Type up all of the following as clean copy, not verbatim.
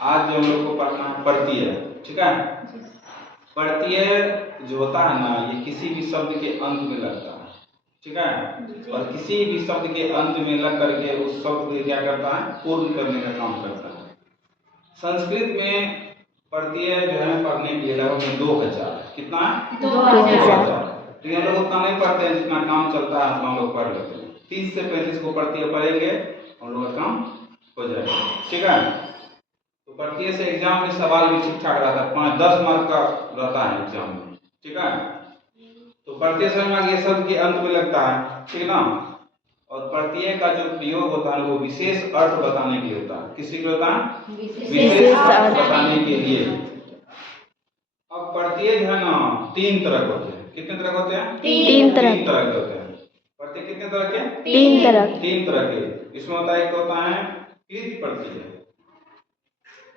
आज जो हम लोग को पढ़ना है प्रत्यय, ठीक है। प्रत्यय जो होता है ना, ये किसी भी शब्द के अंत में लगता है, ठीक है। और किसी भी शब्द के अंत में लग करके उस शब्द को क्या करता है, पूर्ण करने का काम करता है। संस्कृत में प्रत्यय जो है पढ़ने के लिए लगभग 2000, कितना है 2000। तो हम लोग उतना नहीं पढ़ते हैं, जितना काम चलता है उतना हम लोग पढ़ लेते हैं। 30 से 35 को प्रत्यय पढ़ेंगे, हम लोग का काम हो जाएगा, ठीक है। तो प्रत्यय से एग्जाम में सवाल भी ठीक ठाक रहता है, 5-10 मार्क का रहता है एग्जाम में, ठीक है। तो प्रत्यय समझ में ये शब्द के अंत में लगता है, ठीक ना। और प्रत्यय का जो प्रयोग होता है वो विशेष अर्थ बताने के लिए होता है। किसी के होता है विशेष अर्थ बताने के लिए। अब प्रत्यय जो है ना 3 तरह के होते हैं। कितने तरह के होते हैं? 3 तरह के होते हैं। प्रत्यय कितने तरह के? 3 तरह के। इसमें होता है, एक होता है कृत प्रत्यय।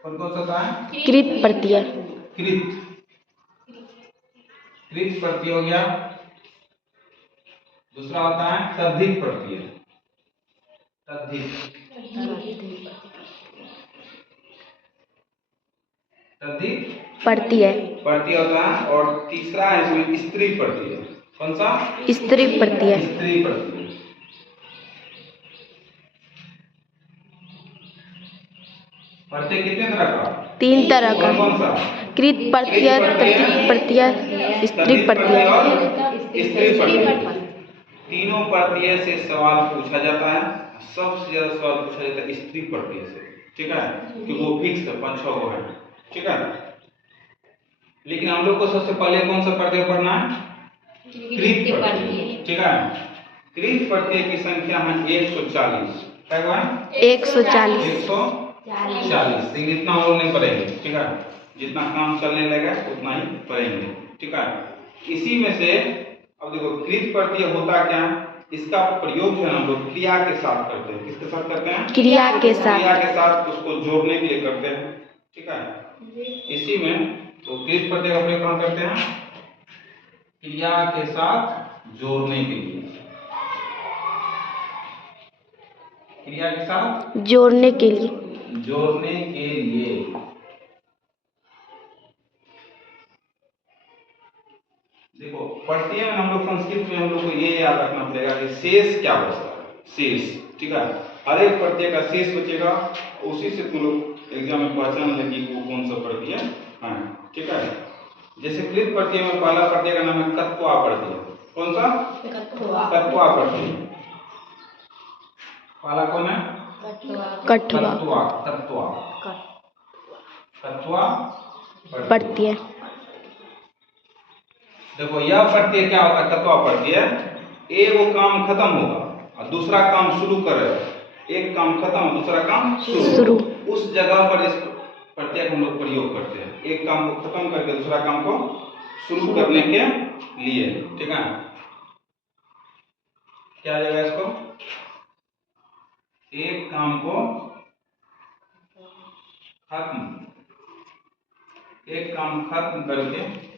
कौन कौन सा होता है? कृत प्रत्यय। कृत प्रत्यय हो गया। दूसरा होता है तद्धित प्रत्यय। तद्धित प्रत्यय होता है। और तीसरा है इसमें स्त्री प्रत्यय। कौन सा? स्त्री प्रत्यय। स्त्री प्रत्यय। प्रत्यय कितने तरह का? 3 तरह का। कौन सा? कृत प्रत्यय, तद्धित प्रत्यय, स्त्री प्रत्यय। स्त्री प्रत्यय। तीनों प्रत्यय से सवाल पूछा जाता है। सबसे ज्यादा सवाल पूछा जाता है स्त्री प्रत्यय से, ठीक है, क्योंकि वो फिक्स है, 5-6 गो है, ठीक है। लेकिन हम लोग को सबसे पहले कौन सा प्रत्यय पढ़ना है? कृत प्रत्यय, ठीक है। कृत प्रत्यय की संख्या है 140। क्या है? 140। 140। लेकिन इतना हम लोग नहीं पढ़ेंगे, ठीक है। जितना काम चलने लगेगा उतना ही पढ़ेंगे, ठीक है। इसी में से अब देखो कृत प्रत्यय होता क्या, इसका प्रयोग जो है हम लोग क्रिया के साथ करते हैं। किसके साथ करते हैं? क्रिया के साथ। क्रिया के साथ उसको जोड़ने के लिए करते हैं, ठीक है। इसी में तो कृत प्रत्यय का प्रयोग कहाँ करते हैं? क्रिया के साथ जोड़ने के लिए। क्रिया के साथ जोड़ने के लिए। जोड़ने के लिए। देखो प्रत्यय में हम लोग संस्कृत में हम लोग को ये याद रखना पड़ेगा कि शेष क्या बचता है, शेष, ठीक है। हर एक प्रत्यय का शेष बचेगा, उसी से तुम लोग एग्जाम में पहचान लेंगे कि वो कौन सा प्रत्यय है, ठीक है। जैसे कृत प्रत्यय में पहला प्रत्यय का नाम है कत्वा प्रत्यय। कौन सा? कत्वा प्रत्यय। पहला कौन है? कठवा। कत्वा प्रत्यय। देखो यह प्रत्यय क्या होता है? कत्वा प्रत्यय एक काम खत्म होगा और दूसरा काम शुरू करेगा। एक काम खत्म, दूसरा काम शुरू। उस जगह पर इस प्रत्यय को हम लोग प्रयोग करते हैं, एक काम को खत्म करके दूसरा काम को शुरू करने के लिए, ठीक है। क्या आ जाएगा इसको? एक काम को खत्म, एक काम खत्म करके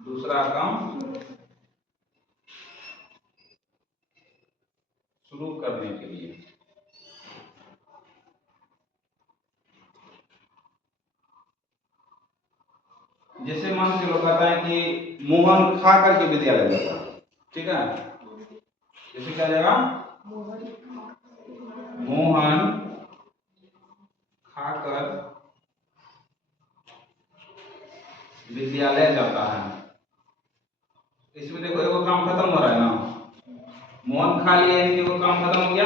दूसरा काम शुरू करने के लिए। जैसे मान के लोग कहता है कि मोहन खा करके विद्यालय जाता है, ठीक है। जैसे क्या जाएगा? मोहन खाकर विद्यालय जाता है। इसमें देखो एगो काम खत्म हो रहा है ना, मोहन खा लिया, एगो काम खत्म हो गया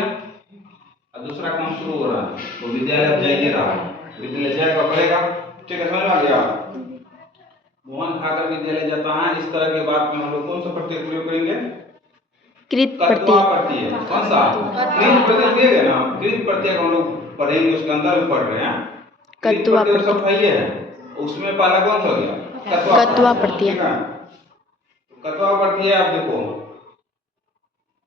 और दूसरा काम शुरू हो रहा है। तो विद्यालय जा ही रहा है, विद्यालय जाएगा पड़ेगा, ठीक है, समझ में आ गया। मोहन खाकर विद्यालय जाता है, इस तरह के बात में हम लोग कौन सा प्रत्यय प्रयोग करेंगे? कृत कत्वा प्रत्यय। प्रत्यय। कौन सा? कृत प्रत्यय दिए गए ना, कृत प्रत्यय हम लोग पढ़ेंगे, उसके अंदर में पढ़ रहे हैं। कृत प्रत्यय तो सब है, उसमें पहला कौन सा हो गया? कत्वा प्रत्यय। कत्वा प्रत्यय आप देखो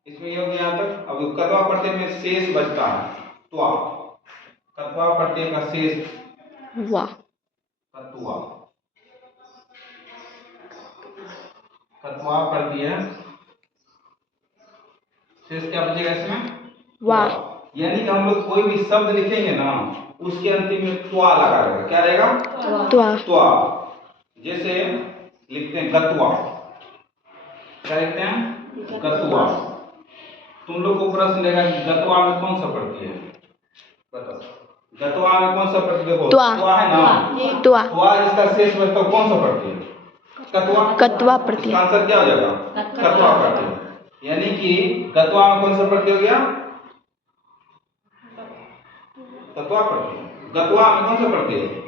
इसमें ये हो गया यहाँ तक। अब कत्वा प्रत्यय में शेष बचता है त्वा। कत्वा प्रत्यय का शेष वा। कत्वा। कत्वा प्रत्यय शेष क्या बचेगा इसमें? वा। यानी कि हम लोग कोई भी शब्द लिखेंगे ना उसके अंतिम में त्वा लगा रहेगा। क्या रहेगा? त्वा। त्वा। जैसे लिखते हैं गत्वा। क्या लिखते हैं? गत्वा। तुम लोग को प्रश्न रहेगा कि गत्वा में कौन सा पढ़ती है? बताओ। गत्वा में कौन सा पढ़ती है? त्वा। त्वा है ना? त्वा। त्वा जिसका शेष बचता है कौन सा पढ़ती है? कत्वा। कत्वा पढ़ती इसका है। आंसर क्या हो जाएगा? कत्वा पढ़ती है। यानी कि गत्वा में कौन सा पढ़ती हो गया? कत्वा पढ़ती है। गत्वा में कौन सा पढ़ती है?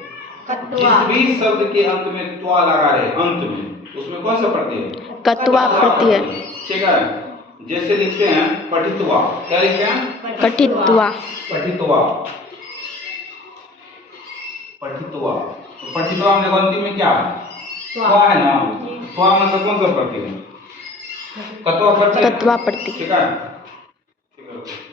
जिस भी शब्द के अंत में त्वा लगा रहे अंत में उसमें कौन सा पढ़ती है? कत्वा पढ़ती है। ठीक है। जैसे लिखते हैं पठित्वा। क्या लिखते हैं? पठित्वा। पठित्वा। पठित्वा। तो पठित्वा में अंतिम में क्या है? त्वा है ना? त्वा मतलब कौन सा पढ़ती है? कत्वा पढ़ती है। कत्वा पढ़ती है। ठीक है। ठीक है।